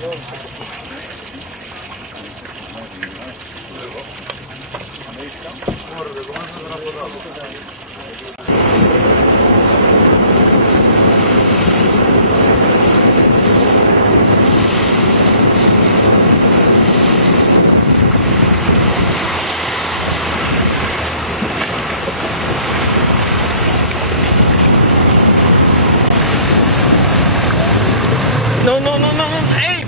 No, no, no, no, no. Hey!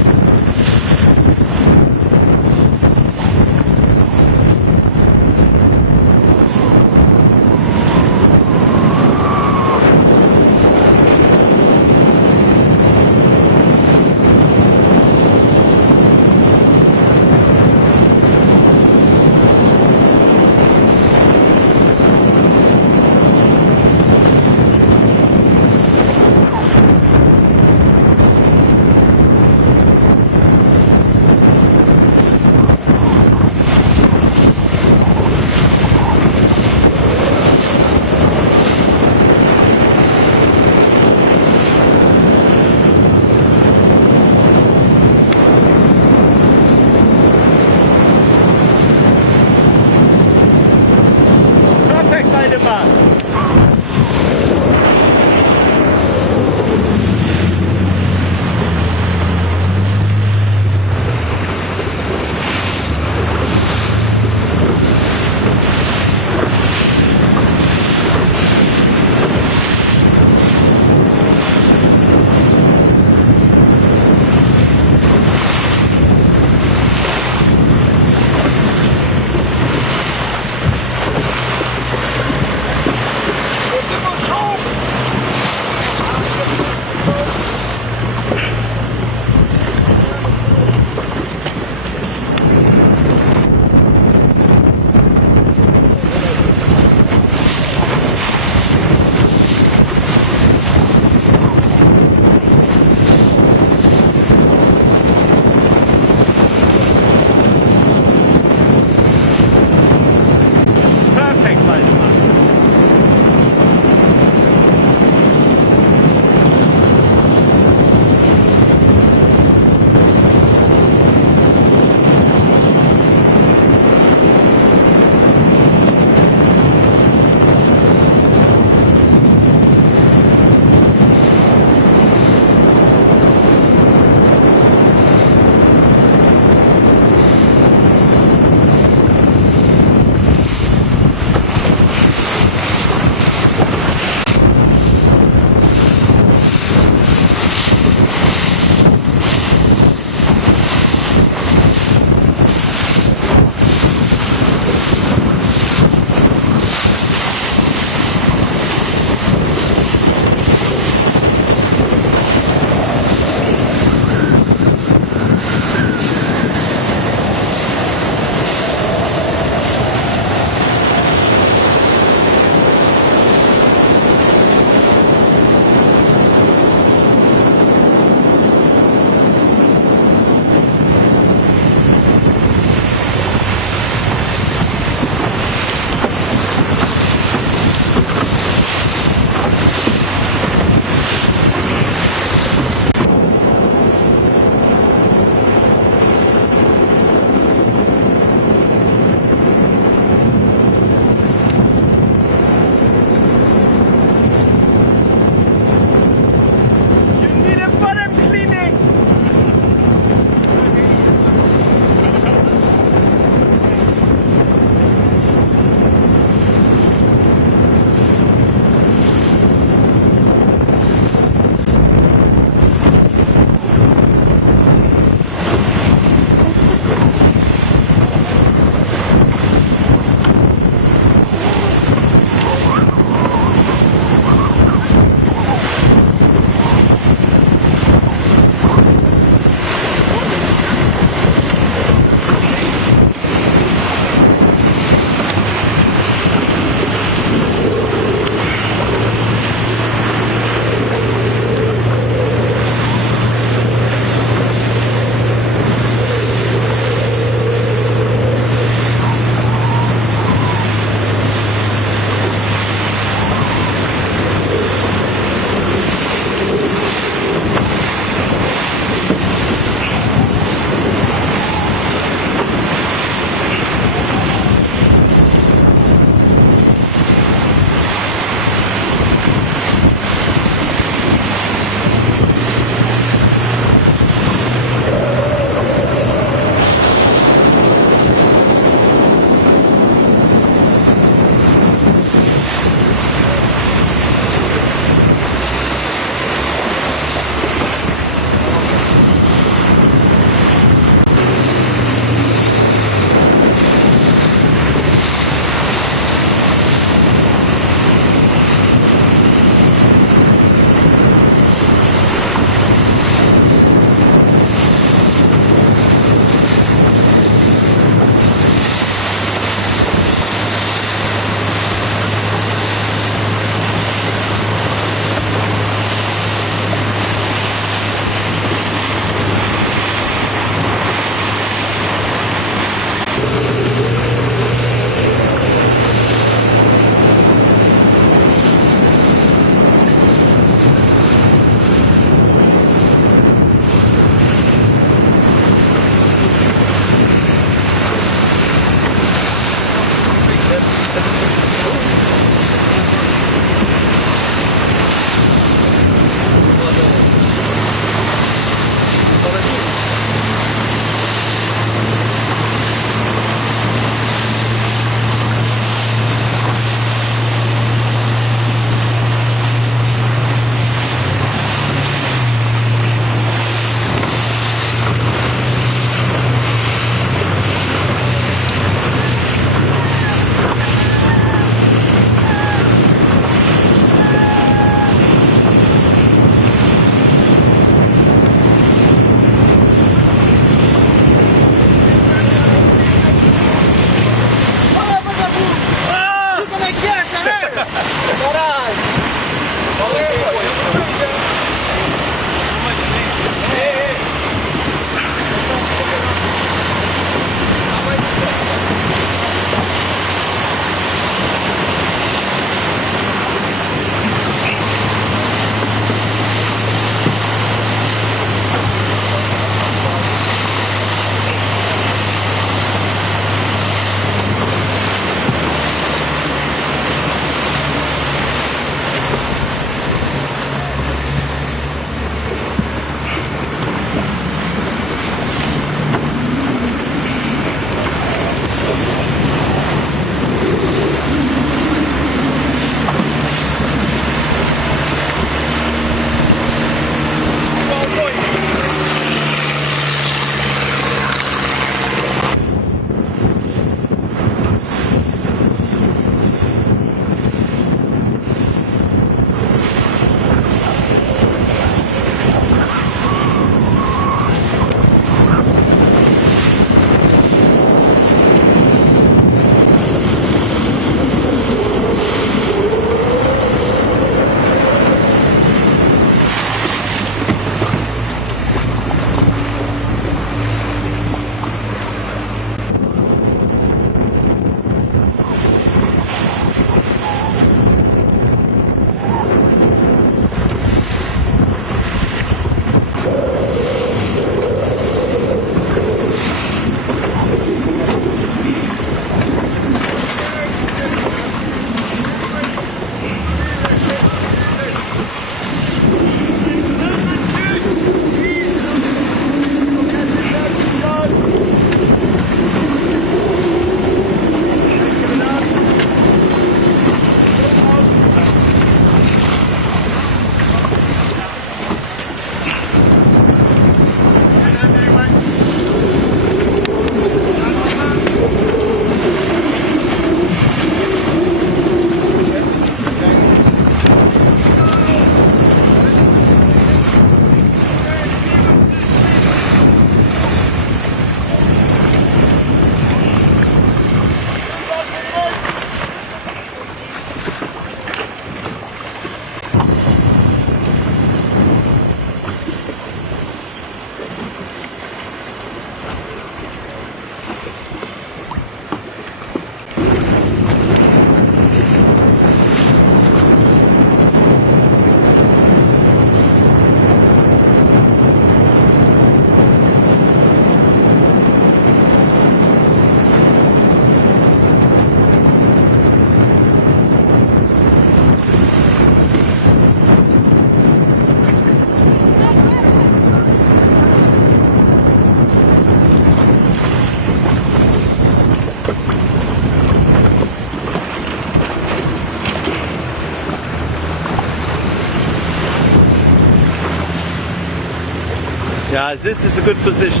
Yeah, this is a good position.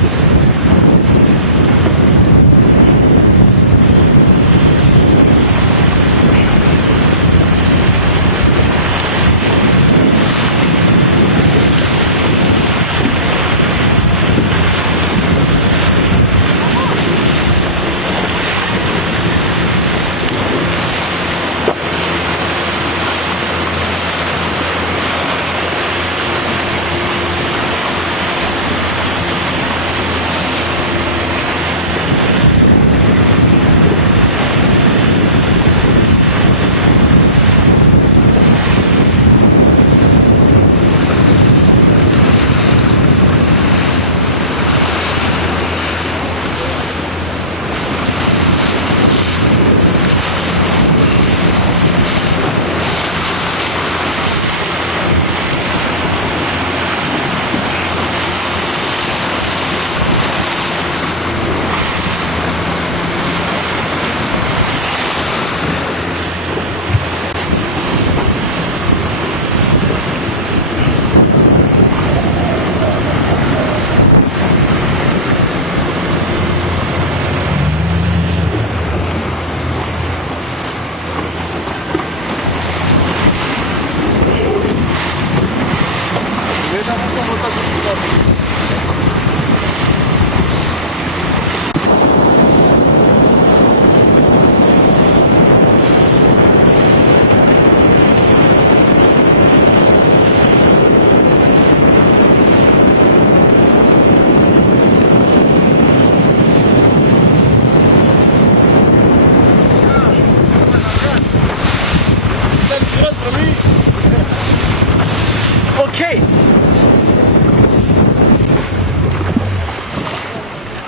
Okay.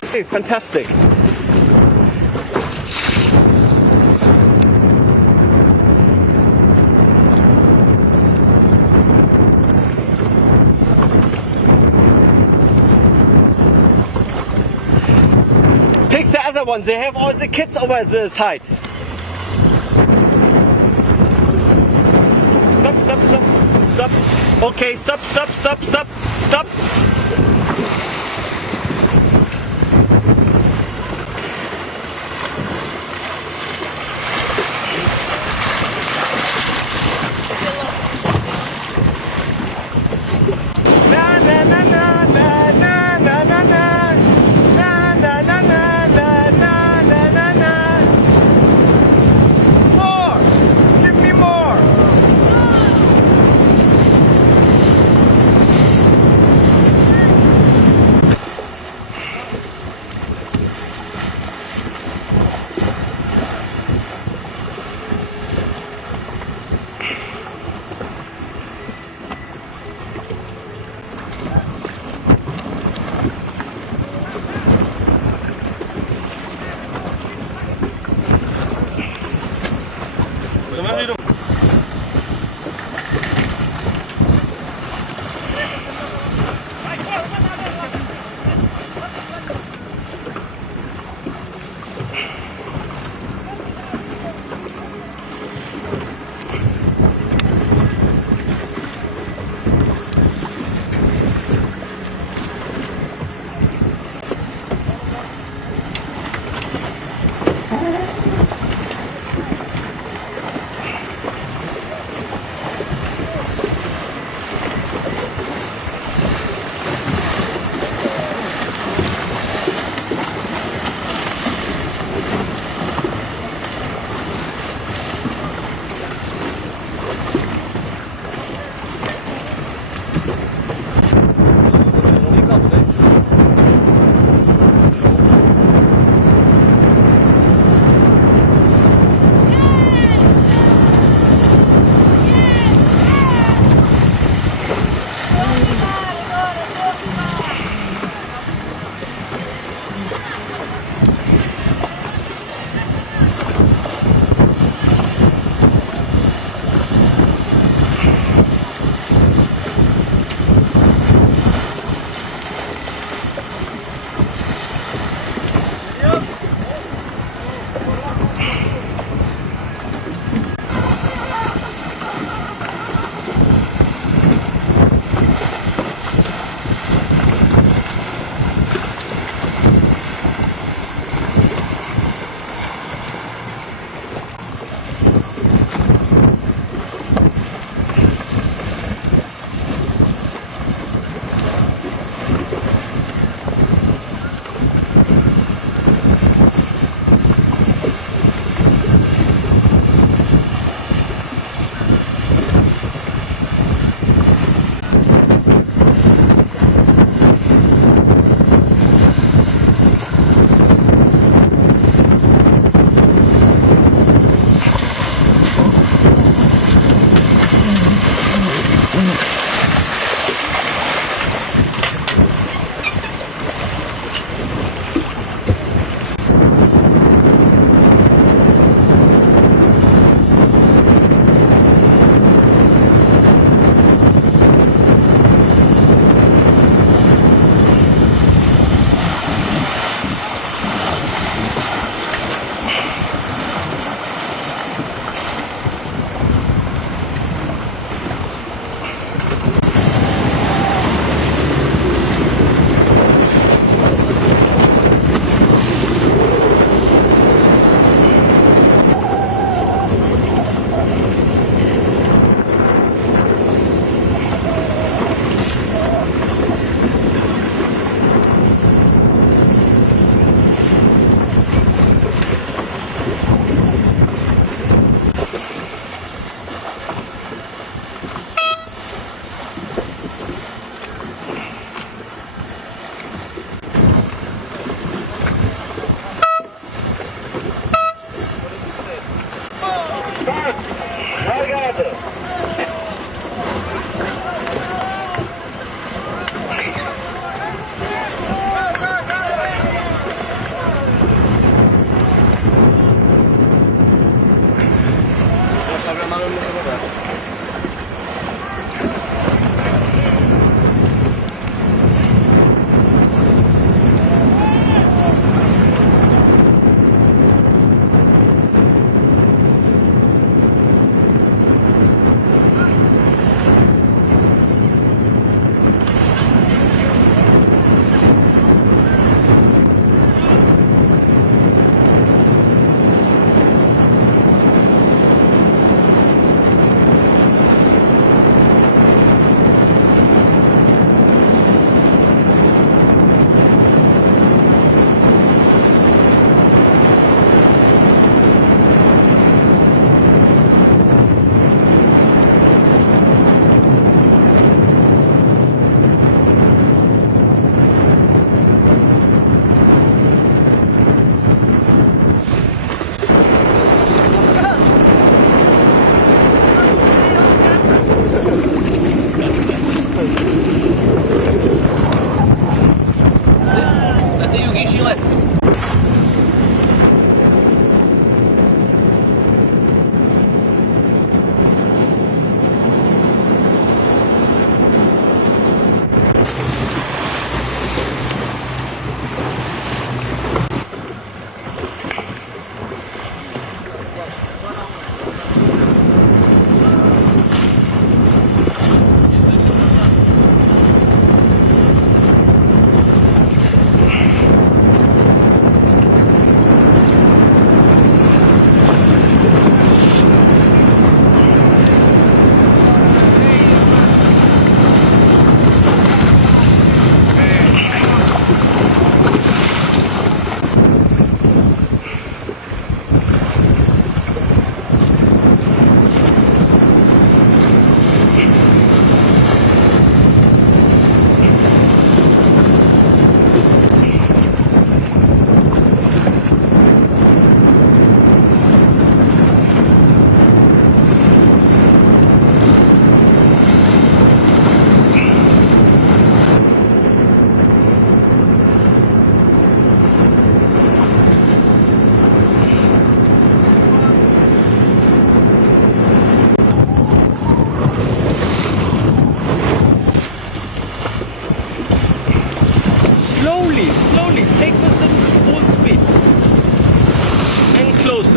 Okay, fantastic. Fix the other one. They have all the kids over the side. Stop, stop, stop, stop. Okay, stop, stop, stop, stop, stop. Na na na na na na na na na na na na na na na na. More! Give me more!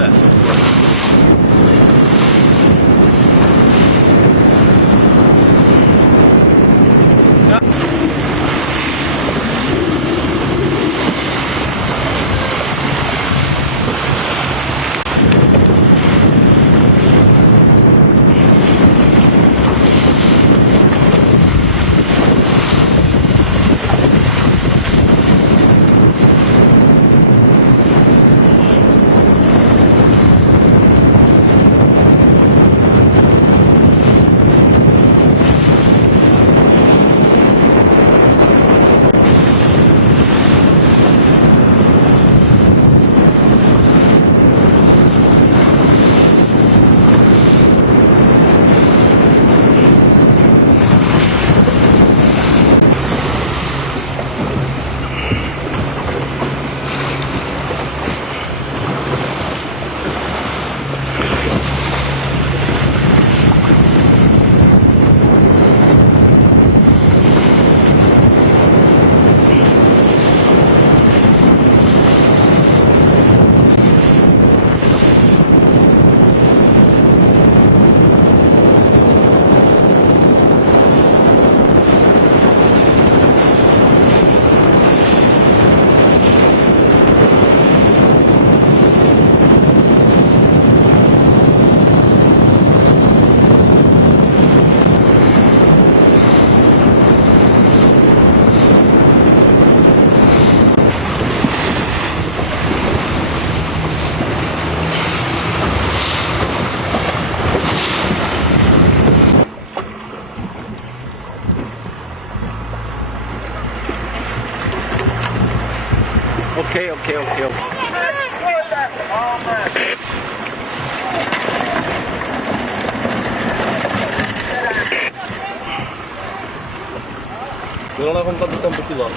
Boleh. Ya. Okay. Meron na akong pagkutang butila.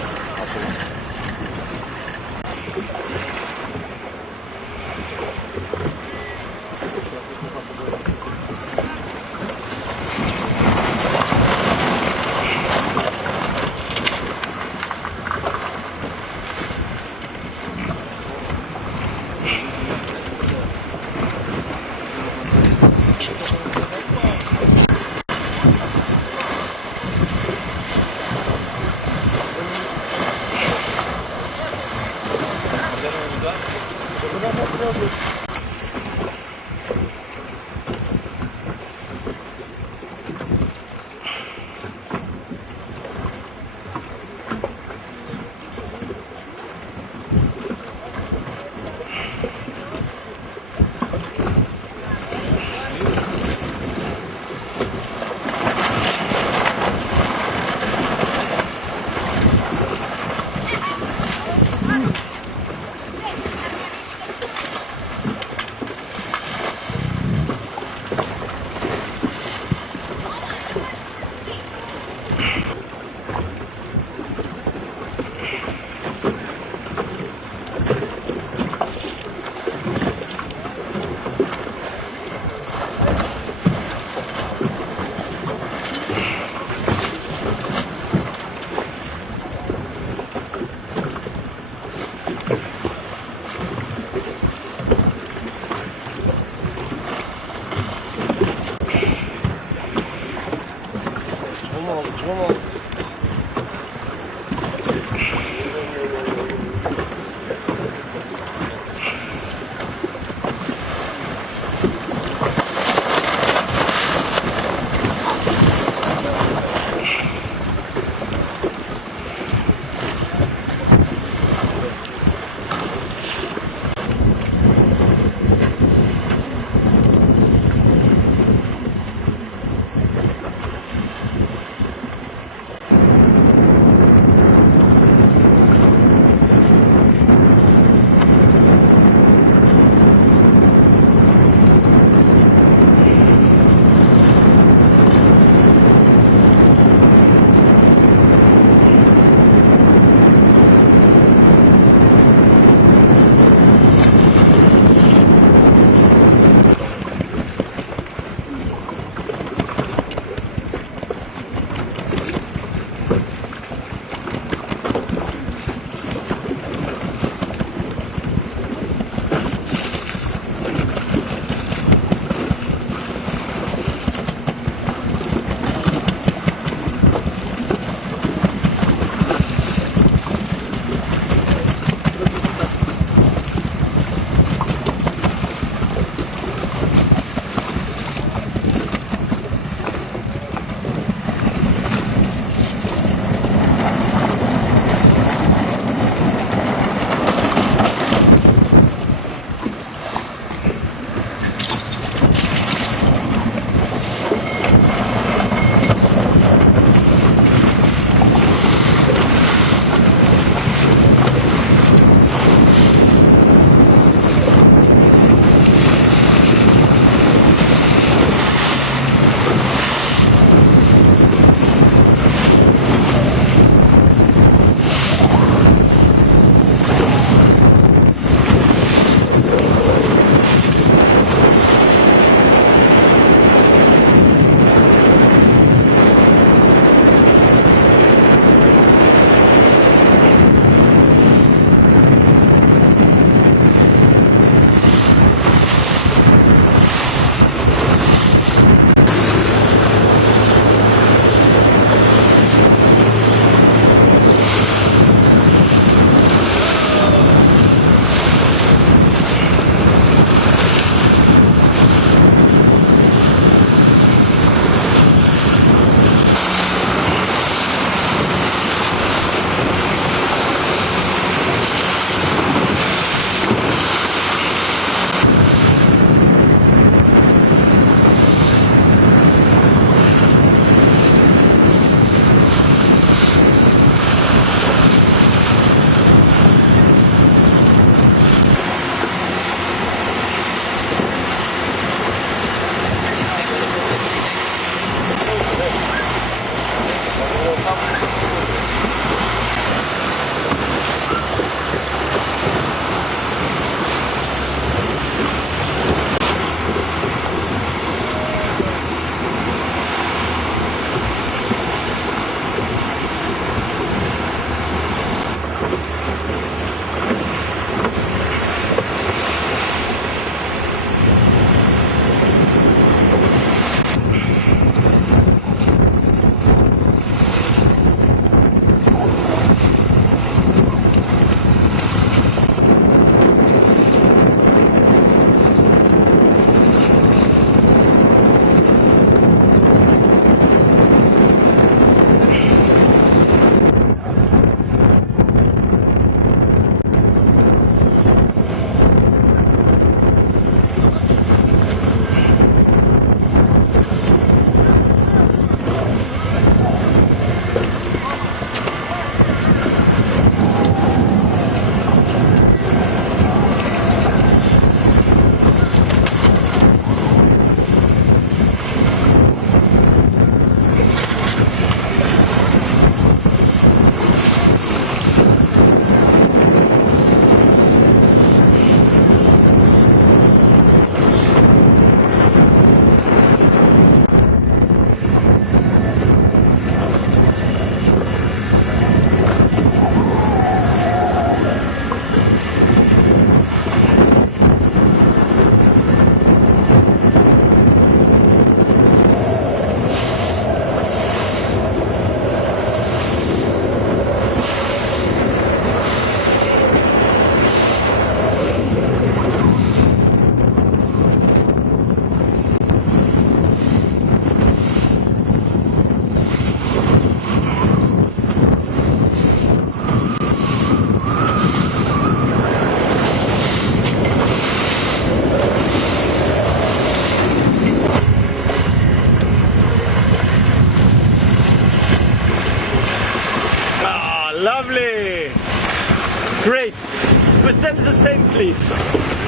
the same, please.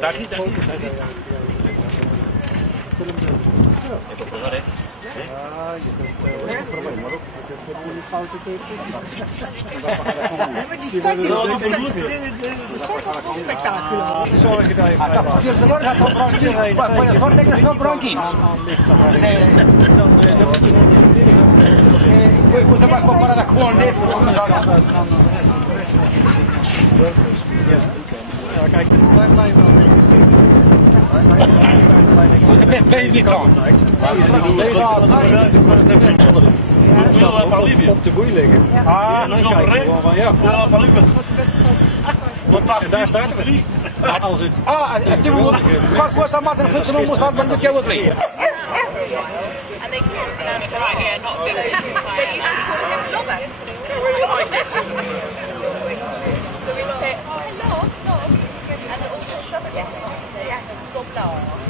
Daar niet. Ja, je kunt geen probleem, maar ook je kunt een fouten Maar die stad is spectaculair. Zorgen dat ja, kijk, het is een klein lijn van. Ben je niet klaar? Op de boei liggen. Ah, dan kijk je gewoon van ja. En daar staat het. Als het. Ah, was was dat maar een fiets moet gaan met jou wat liggen. And they call him right here, not big. They used to call him Lobber. So we'd say, oh, hello, no. And all sorts of other guests. Stop now.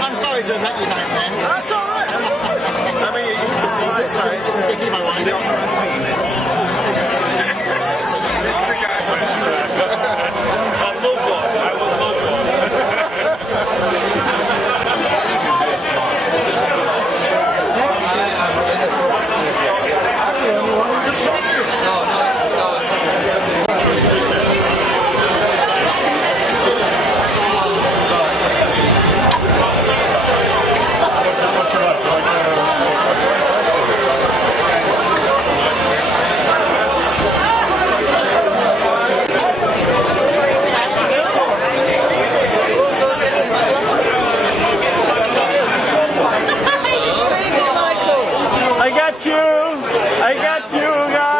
I'm sorry to let you down, man. That's all right. That's all right. I mean, it's all right. This is Vicky, my wife. I got you guys.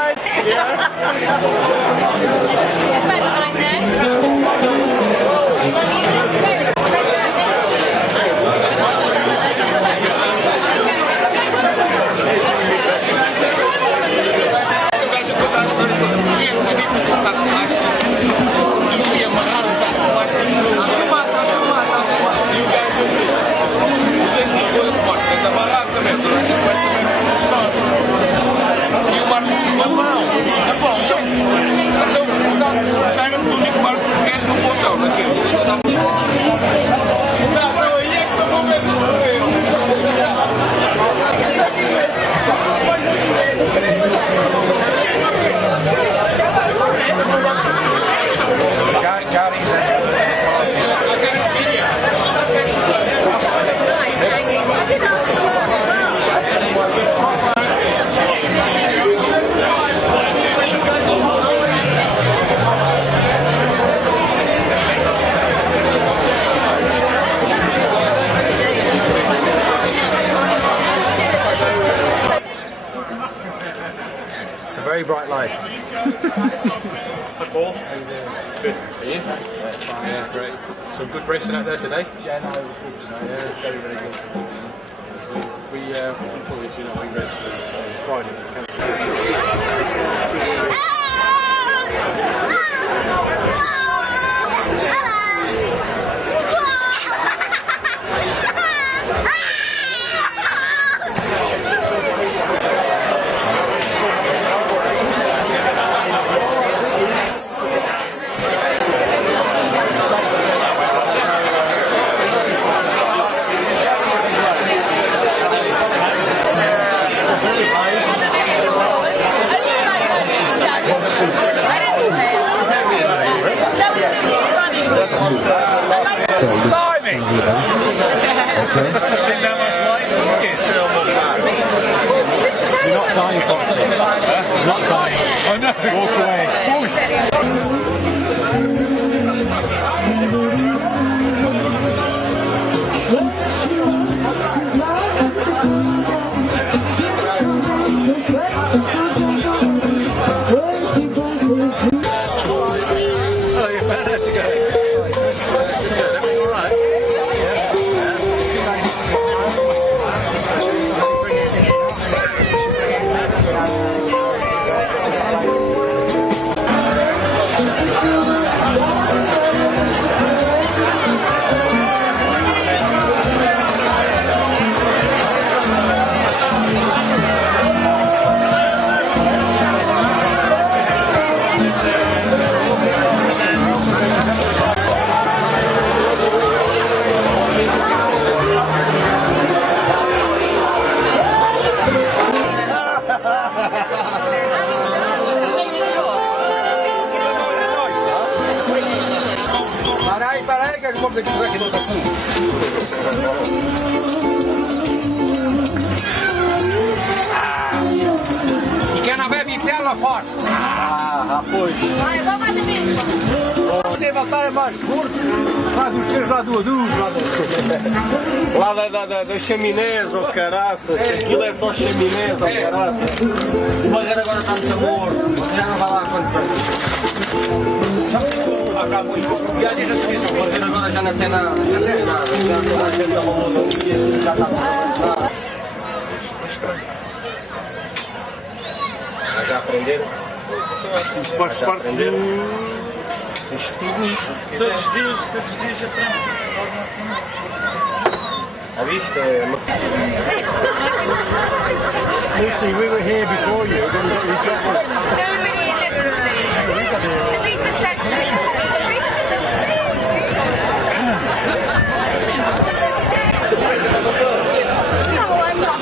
Já éramos o único barco português no portão naquilo. Não, aí é que não vou ver It's a very bright light. Hi, Paul. How you doing? Good. Are you? Yeah, great. Some good racing out there today? Yeah, no, it was good today. Yeah, very, very good. We probably do not race on Friday. You're not dying, Foxy. You're not dying. I know. Walk away. Parai, que eu vou ver aqui no tatu. E quer não bebe pela forte? Ah, pois. Vai, vamos fazer mesmo. Você voltar mais curto, faz os seus lá do adulto. Lá da chaminés, ou caraças, aquilo é só chaminés, ou caraças. O bagulho agora está muito morto, você já não vai lá acontecer. Acabou e já diz assim, o bagulho agora já não tem nada, já não tem nada, já toda a gente está rolando aqui, já está tudo. Já aprenderam? Isto faz parte do... Isto todos os dias aprendo. A vista é uma... Lucy, we were here before you, then we got you chocolate. Nobody listens to you. At least a second. No, I'm not.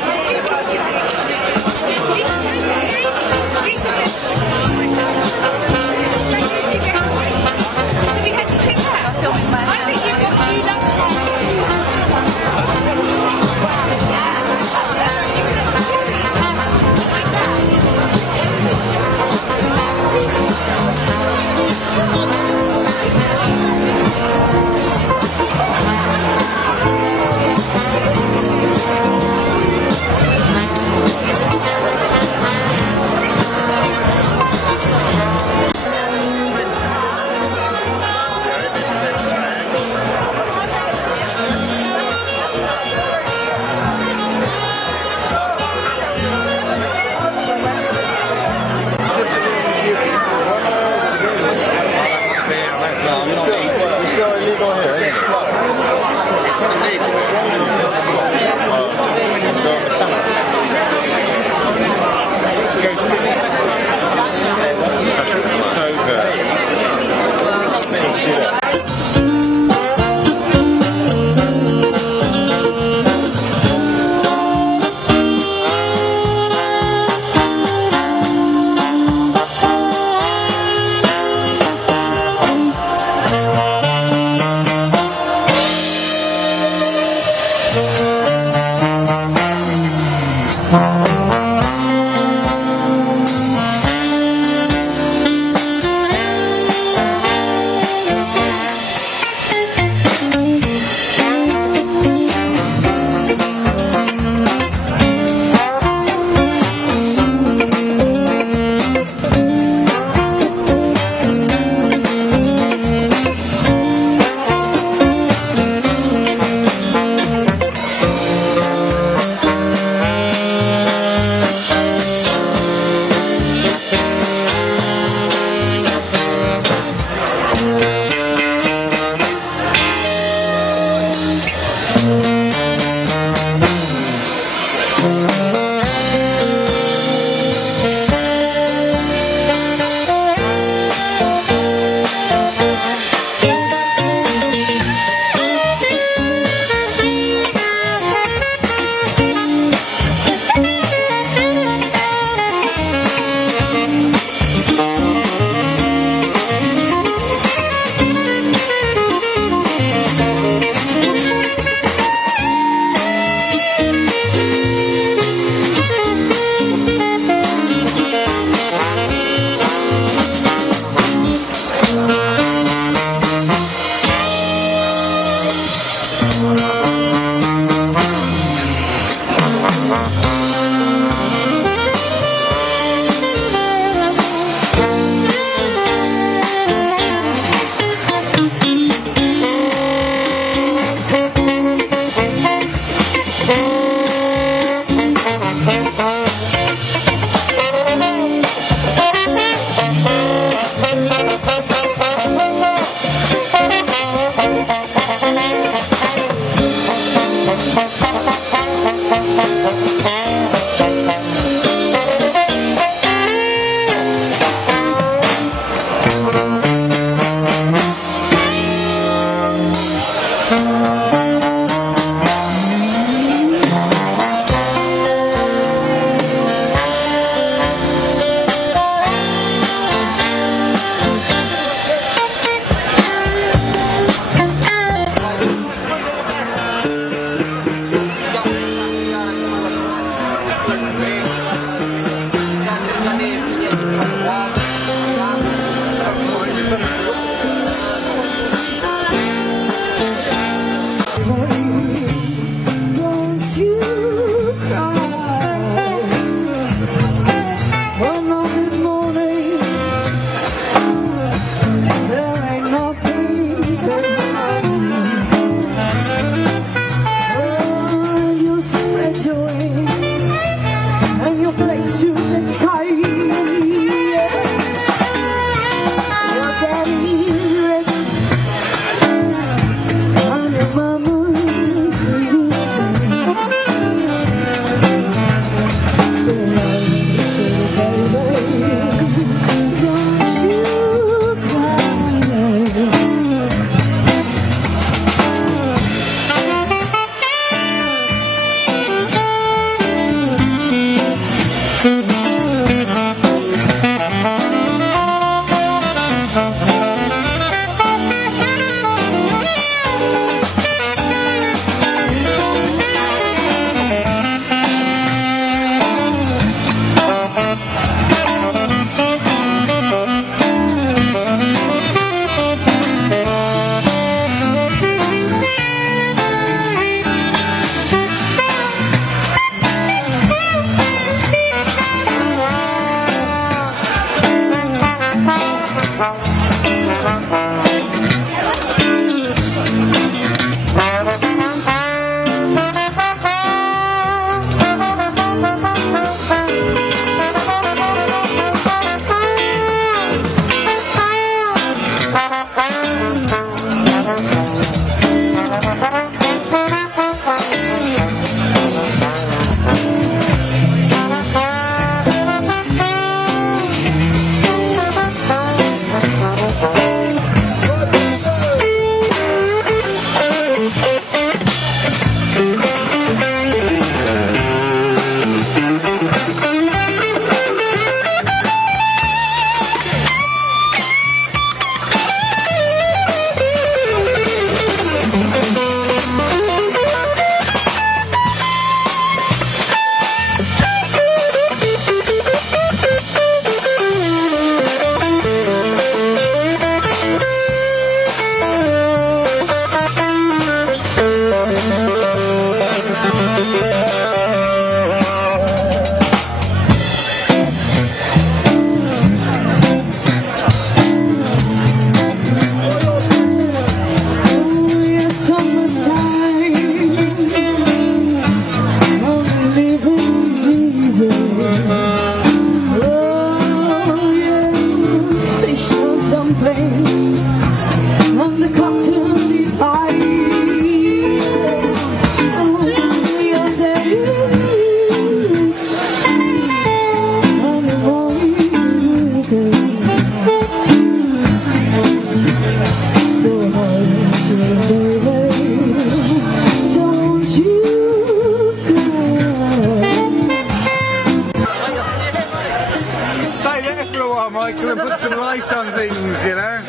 light on things, you know.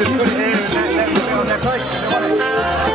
Just put it here and let it on their face.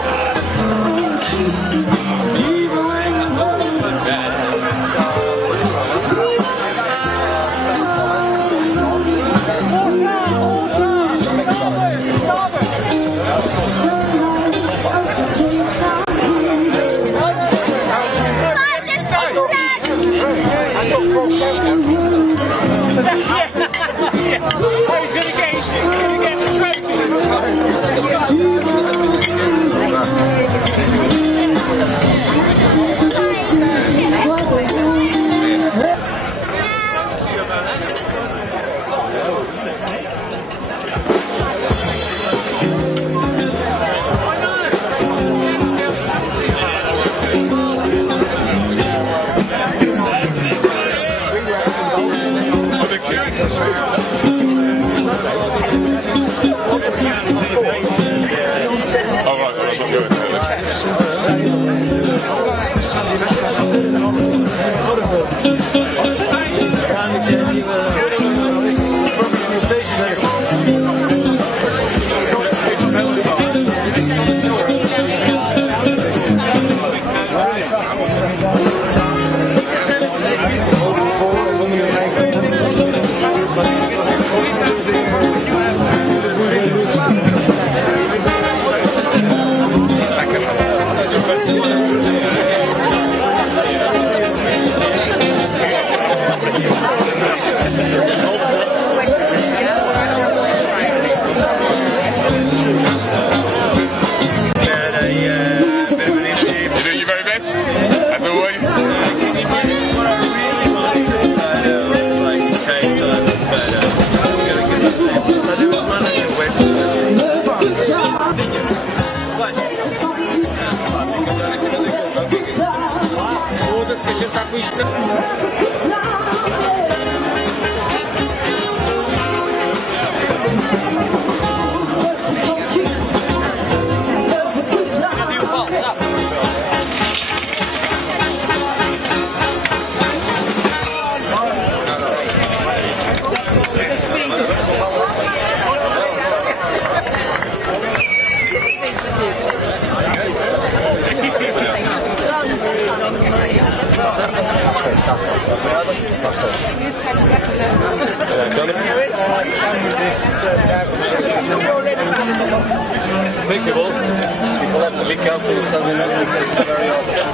People have to be careful so they don't take it very often.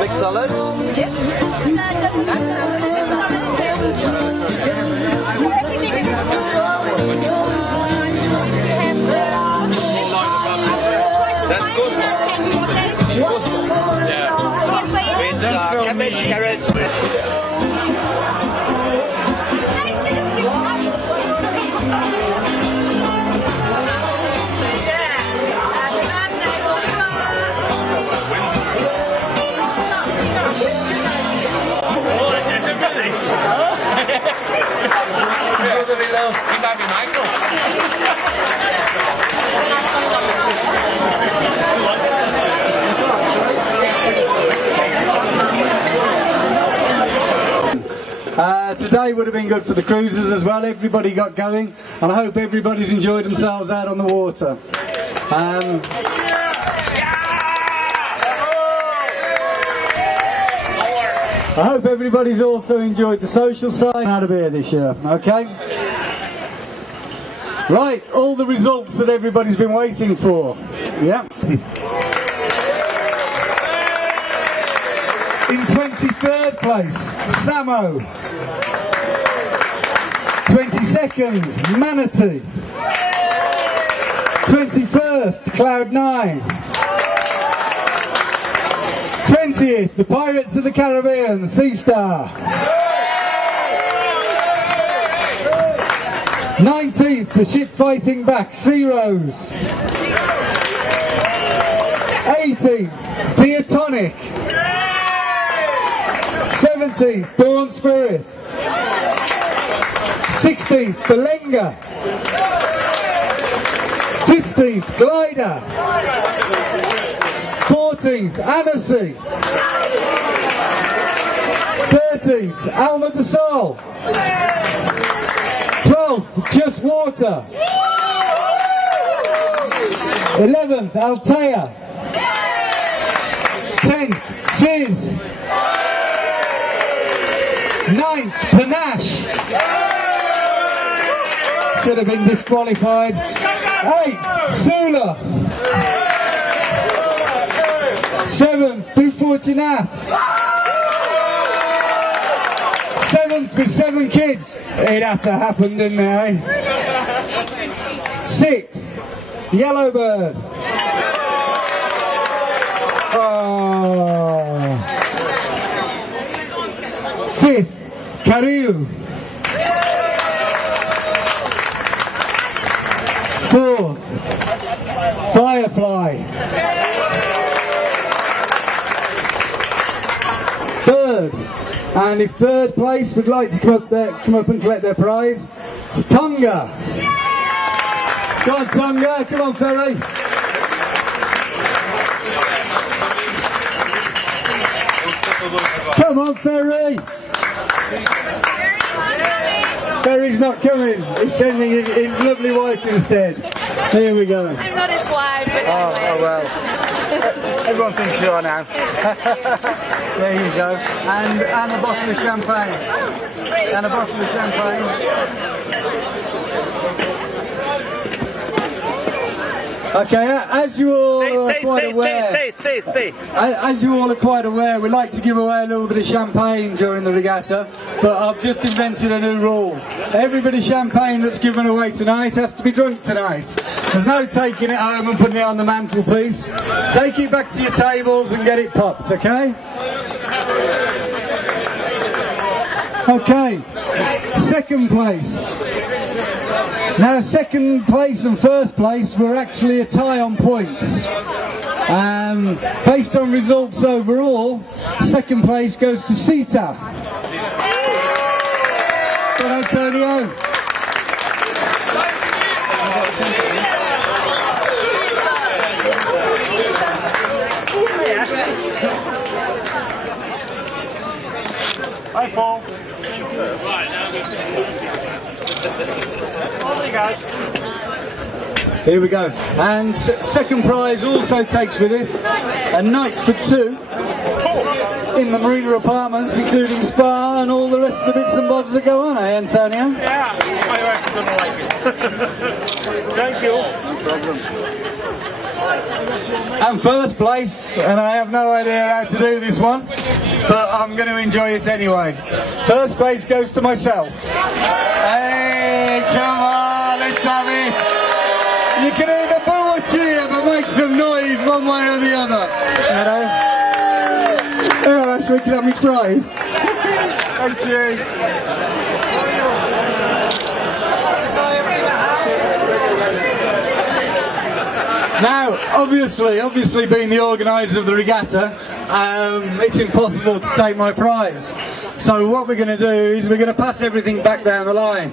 Mixed salad? That's good. Yeah. With cabbage, carrot. Today would have been good for the cruisers as well. Everybody got going, and I hope everybody's enjoyed themselves out on the water. I hope everybody's also enjoyed the social side. Had a beer this year, okay? Right, all the results that everybody's been waiting for. Yeah. In 23rd place, Samo. 22nd, Manatee. 21st, Cloud9. 20th, the Pirates of the Caribbean, Sea Star. 19th, the ship fighting back, Sea Rose. 18th, Diatonic. 17th, Dawn Spirit. 16th, Belenga. 15th, Glider. 14th, Annecy. 13th, Alma de Sol. 12th, Just Water. 11th, Altea. 10th, Fizz. 9th, Panache. Should have been disqualified. 8th, Sula. 7th, Du Fortunat. 7th with 7 kids. It had to happen, didn't it? 6th, Yellowbird. Oh. 5th, Karoo. 4th, Firefly. 3rd, and if 3rd place would like to come up and collect their prize, it's Tonga. Go on, Tonga, come on, Ferry. Come on, Ferry. Ferry's not coming. He's sending his lovely wife instead. Here we go. I'm not his wife, but Oh well. Everyone thinks you are now. There you go. And a bottle of champagne. And a bottle of champagne. Okay, as you all are quite aware, as you all are quite aware, we like to give away a little bit of champagne during the regatta, but I've just invented a new rule. Everybody champagne that's given away tonight has to be drunk tonight. There's no taking it home and putting it on the mantelpiece. Take it back to your tables and get it popped, okay? Okay, second place. Now, second place and first place were actually a tie on points. Based on results overall, second place goes to Sita. Well, Antonio. Hi, Paul. Here we go. And second prize also takes with it a night for 2 in the Marina apartments, including spa and all the rest of the bits and bobs that go on, eh, Antonio? Yeah, my wife's gonna like it. Thank you. No problem. And first place, and I have no idea how to do this one, but I'm going to enjoy it anyway. First place goes to myself. Hey, come on, let's have it. You can either boo or cheer, but make some noise one way or the other. You know? Oh, that's looking at me prize. Thank you. Now, obviously being the organiser of the regatta, it's impossible to take my prize. So what we're going to do is we're going to pass everything back down the line.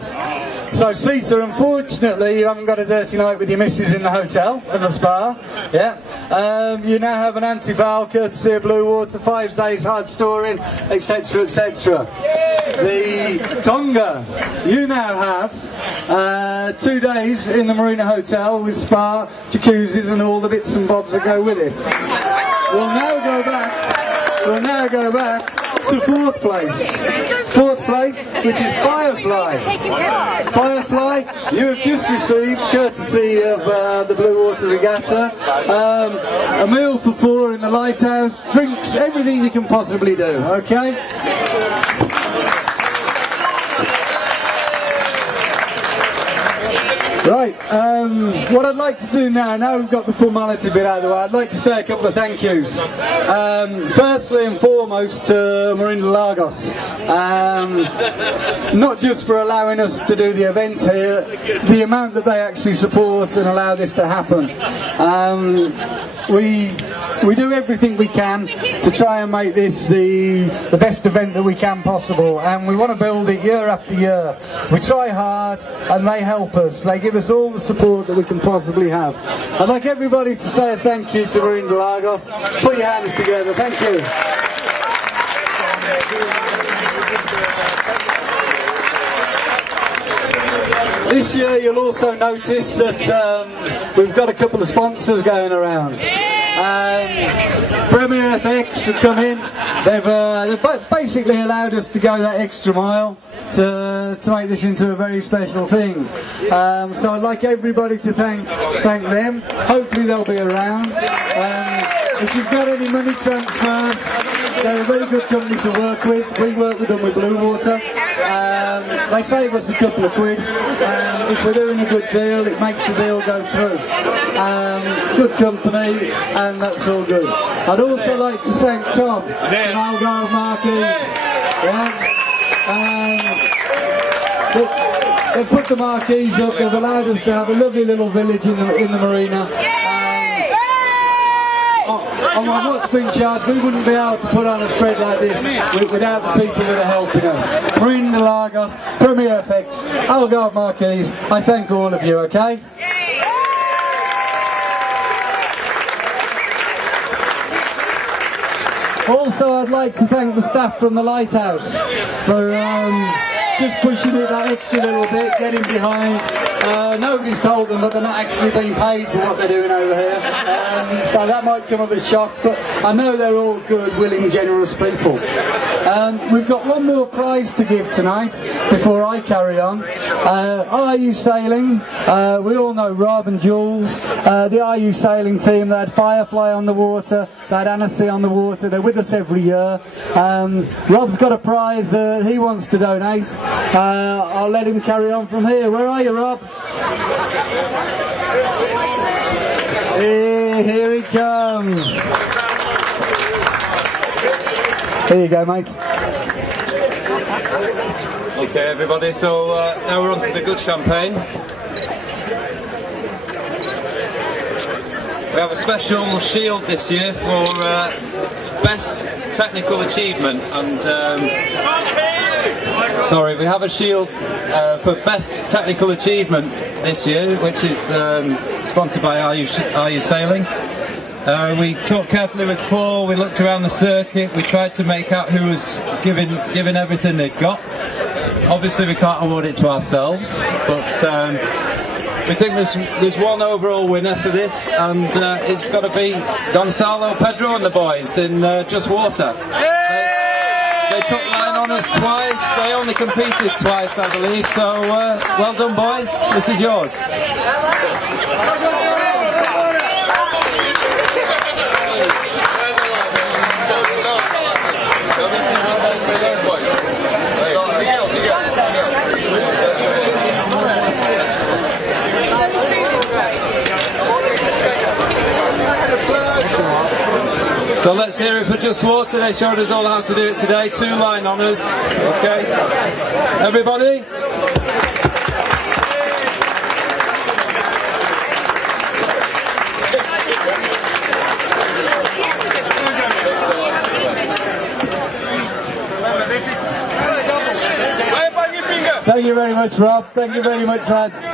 So Sita, unfortunately you haven't got a dirty night with your missus in the hotel and the spa. Yeah. You now have an anti-foul courtesy of Blue Water, 5 days hard storing, etc, etc. The Tonga, you now have 2 days in the Marina Hotel with spa, jacuzzis and all the bits and bobs that go with it. We'll now go back to 4th place. 4th place, which is Firefly. Firefly, you have just received, courtesy of the Blue Water Regatta, a meal for 4 in the lighthouse, drinks, everything you can possibly do, okay? Right, what I'd like to do now we've got the formality bit out of the way, I'd like to say a couple of thank yous. Firstly and foremost to Marina Lagos, not just for allowing us to do the event here, the amount that they actually support and allow this to happen. We we do everything we can to try and make this the best event that we can possible, and we want to build it year after year. We try hard and they help us. They give us all the support that we can possibly have. I'd like everybody to say a thank you to Lagos. Put your hands together. Thank you. This year you'll also notice that we've got a couple of sponsors going around. Premier FX have come in. They've basically allowed us to go that extra mile to make this into a very special thing. So I'd like everybody to thank them. Hopefully they'll be around. If you've got any money transfers, they're a very good company to work with. We work with them with Blue Water. They save us a couple of quid. If we're doing a good deal, it makes the deal go through. It's good company, and that's all good. I'd also like to thank Tom from Algarve Marquee. They've put the marquees up. They've allowed us to have a lovely little village in the marina. On my what's been charged, we wouldn't be able to put on a spread like this without the people that are helping us. Marina Lagos, Premier FX, Algarve Marquees, I thank all of you, okay? Also, I'd like to thank the staff from the Lighthouse for just pushing it that extra little bit, getting behind. Nobody's told them, but they're not actually being paid for what they're doing over here. So that might come as a shock, but I know they're all good, willing, generous people. We've got one more prize to give tonight before I carry on. Are You Sailing? We all know Rob and Jules. The Are You Sailing team, they had Firefly on the water, they had Annecy on the water, they're with us every year. Rob's got a prize he wants to donate. I'll let him carry on from here. Where are you, Rob? Here he comes. Here you go, mate. Okay, everybody, so now we're on to the good champagne. We have a special shield this year for best technical achievement, and sorry, we have a shield for best technical achievement this year, which is sponsored by Are You Sailing. We talked carefully with Paul, we looked around the circuit, we tried to make out who was giving everything they'd got. Obviously we can't award it to ourselves, but we think there's one overall winner for this, and it's got to be Gonzalo, Pedro and the boys in Just Water. They took line honours twice, they only competed twice I believe, so well done boys, this is yours. So let's hear it for Just Water. They showed us all how to do it today. 2 line honours. Okay. Everybody? Thank you very much, Rob. Thank you very much, lads.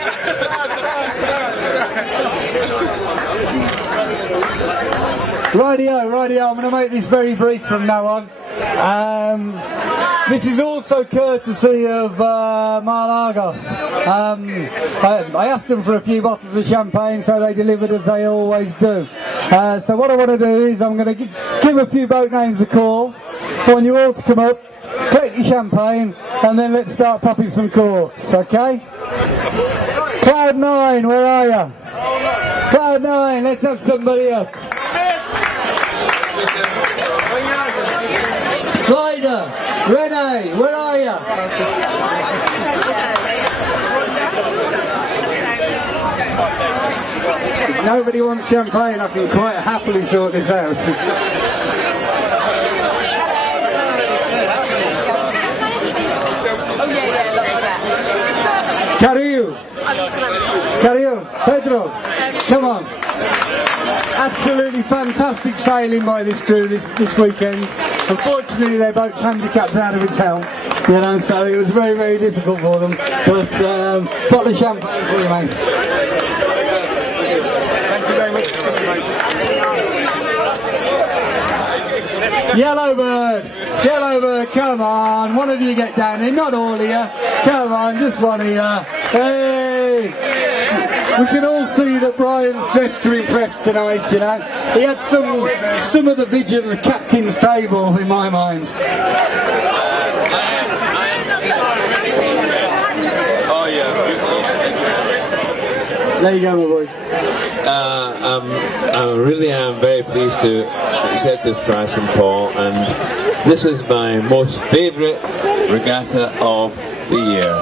Rightio, I'm going to make this very brief from now on. This is also courtesy of Marlagos. I asked them for a few bottles of champagne, so they delivered as they always do. So what I want to do is I'm going to give a few boat names a call. I want you all to come up, collect your champagne, and then let's start popping some corks, okay? Cloud 9, where are you? Cloud 9, let's have somebody up. Glider, Renee, where are you? Nobody wants champagne, I can quite happily sort this out. Cario, Pedro, come on. Absolutely fantastic sailing by this crew this weekend. Unfortunately, their boat's handicapped out of its helm, you know, so it was very, very difficult for them. But bottle of champagne for you, mate. Thank you very much. Yellowbird, come on, one of you get down here, not all of you, come on, just one of you, hey! We can all see that Brian's dressed to impress tonight, you know. He had some of the vision of the captain's table in my mind. Oh yeah. There you go, my boys. I really am very pleased to accept this prize from Paul, and this is my most favourite regatta of the year,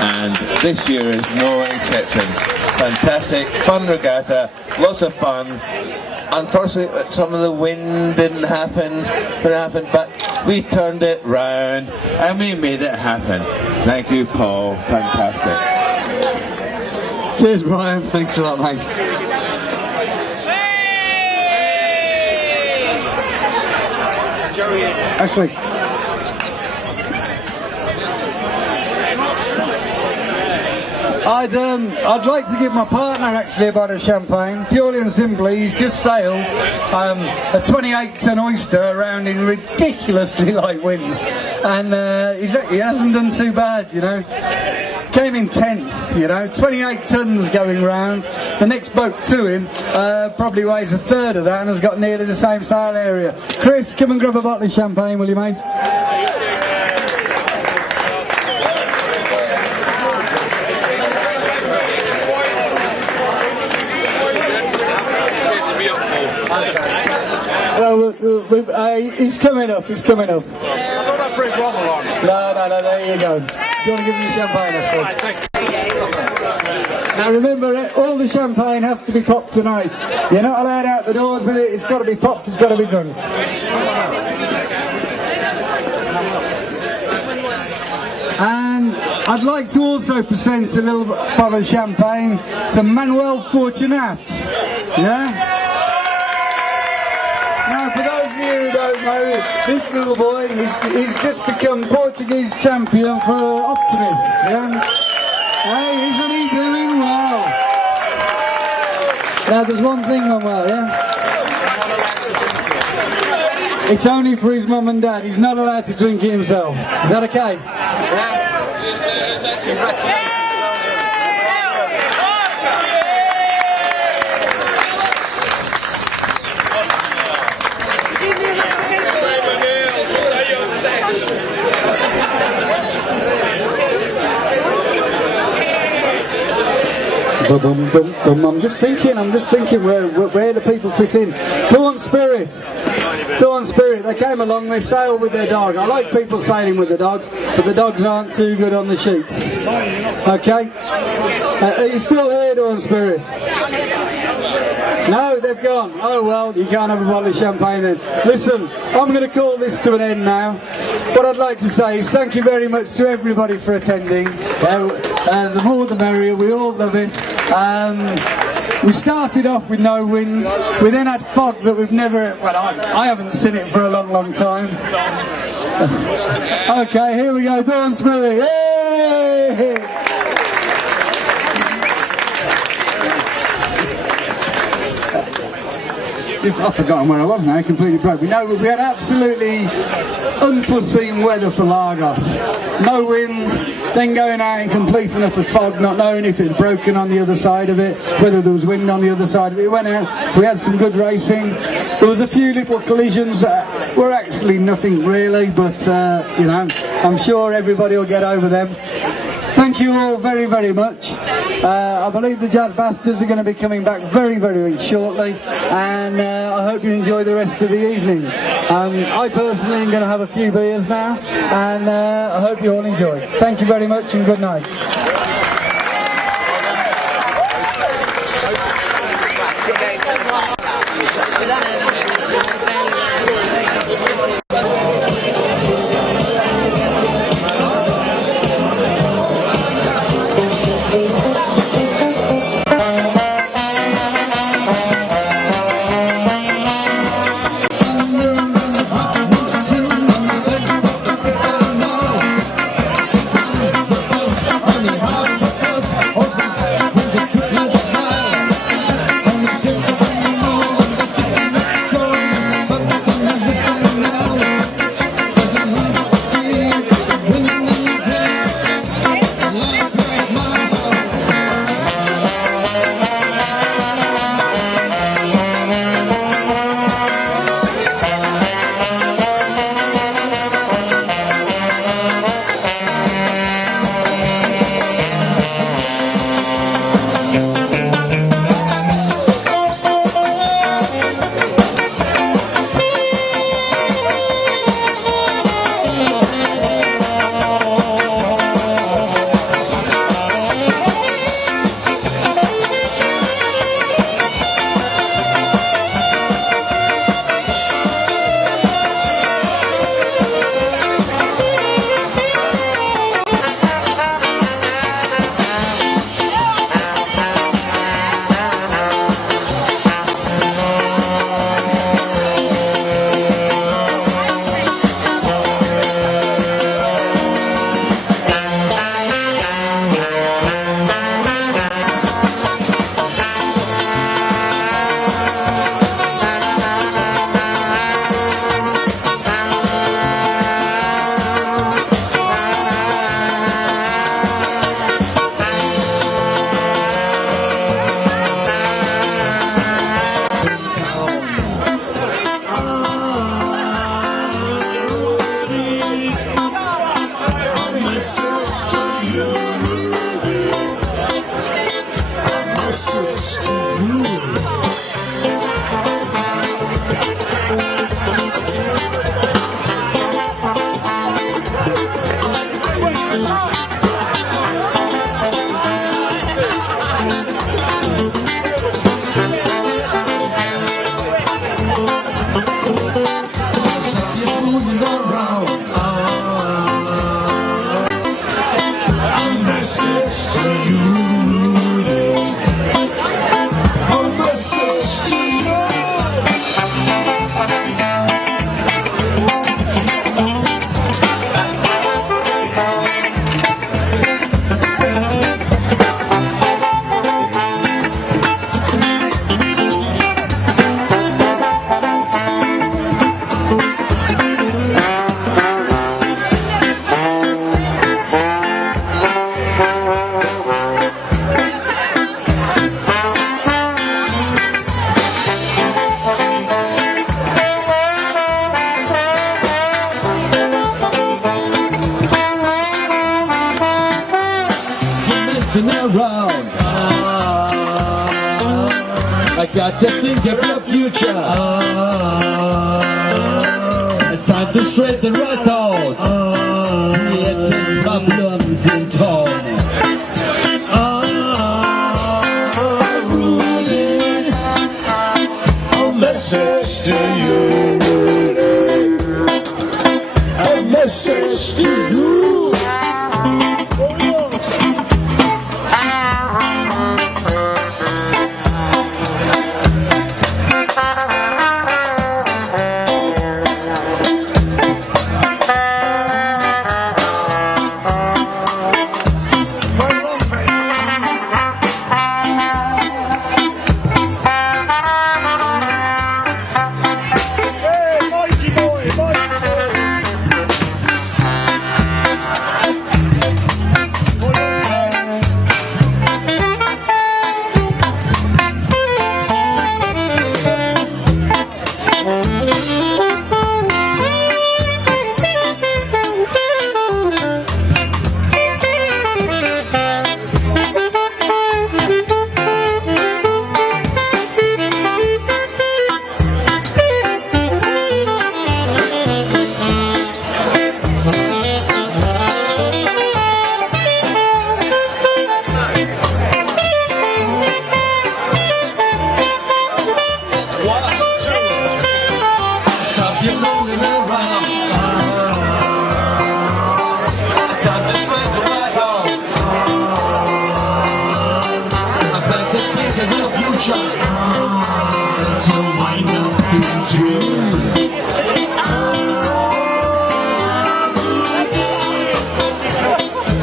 and this year is no exception. Fantastic, fun regatta, lots of fun. Unfortunately, some of the wind didn't happen, but we turned it round and we made it happen. Thank you, Paul. Fantastic. Cheers, Brian. Thanks a lot, mate. Ashley. I'd like to give my partner actually a bottle of champagne, purely and simply. He's just sailed a 28-ton oyster around in ridiculously light winds, and he hasn't done too bad, you know. Came in 10th, you know, 28 tons going round. The next boat to him probably weighs a third of that and has got nearly the same sail area. Chris, come and grab a bottle of champagne, will you, mate? Well, he's coming up, I thought I'd bring Rob along. No, there you go. Do you want to give him the champagne, Ashley? Now remember, all the champagne has to be popped tonight. You're not allowed out the doors with it, it's got to be popped, it's got to be drunk. And I'd like to also present a little bottle of champagne to Manuel Fortunat. Yeah? Now, for those of you who don't know, this little boy, he's just become Portuguese champion for optimists, yeah? Hey, isn't he doing well? Now, there's one thing on well, yeah? It's only for his mum and dad. He's not allowed to drink it himself. Is that okay? Yeah? I'm just thinking where do people fit in? Dawn Spirit, they came along, they sailed with their dog. I like people sailing with the dogs, but the dogs aren't too good on the sheets. Okay? Are you still here, Dawn Spirit? No, they've gone. Oh well, you can't have a bottle of champagne then. Listen, I'm going to call this to an end now. What I'd like to say is thank you very much to everybody for attending. The more the merrier, we all love it. We started off with no wind, we then had fog that we've never, well I haven't seen it for a long, long time. Okay, here we go, Dawn Spirit, yay! I've forgotten where I was now, I completely broke. We had absolutely unforeseen weather for Lagos. No wind, then going out in complete and utter fog, not knowing if it had broken on the other side of it, whether there was wind on the other side of it. We went out, we had some good racing. There was a few little collisions that were actually nothing really, but you know, I'm sure everybody will get over them. Thank you all very, very much. I believe the Jazz Bastards are going to be coming back very, very shortly, and I hope you enjoy the rest of the evening. I personally am going to have a few beers now, and I hope you all enjoy. Thank you very much and good night. got to think of the future. Time to straighten right out. Creating problems in town. Rudy, a message to you. A message to you.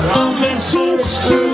A message to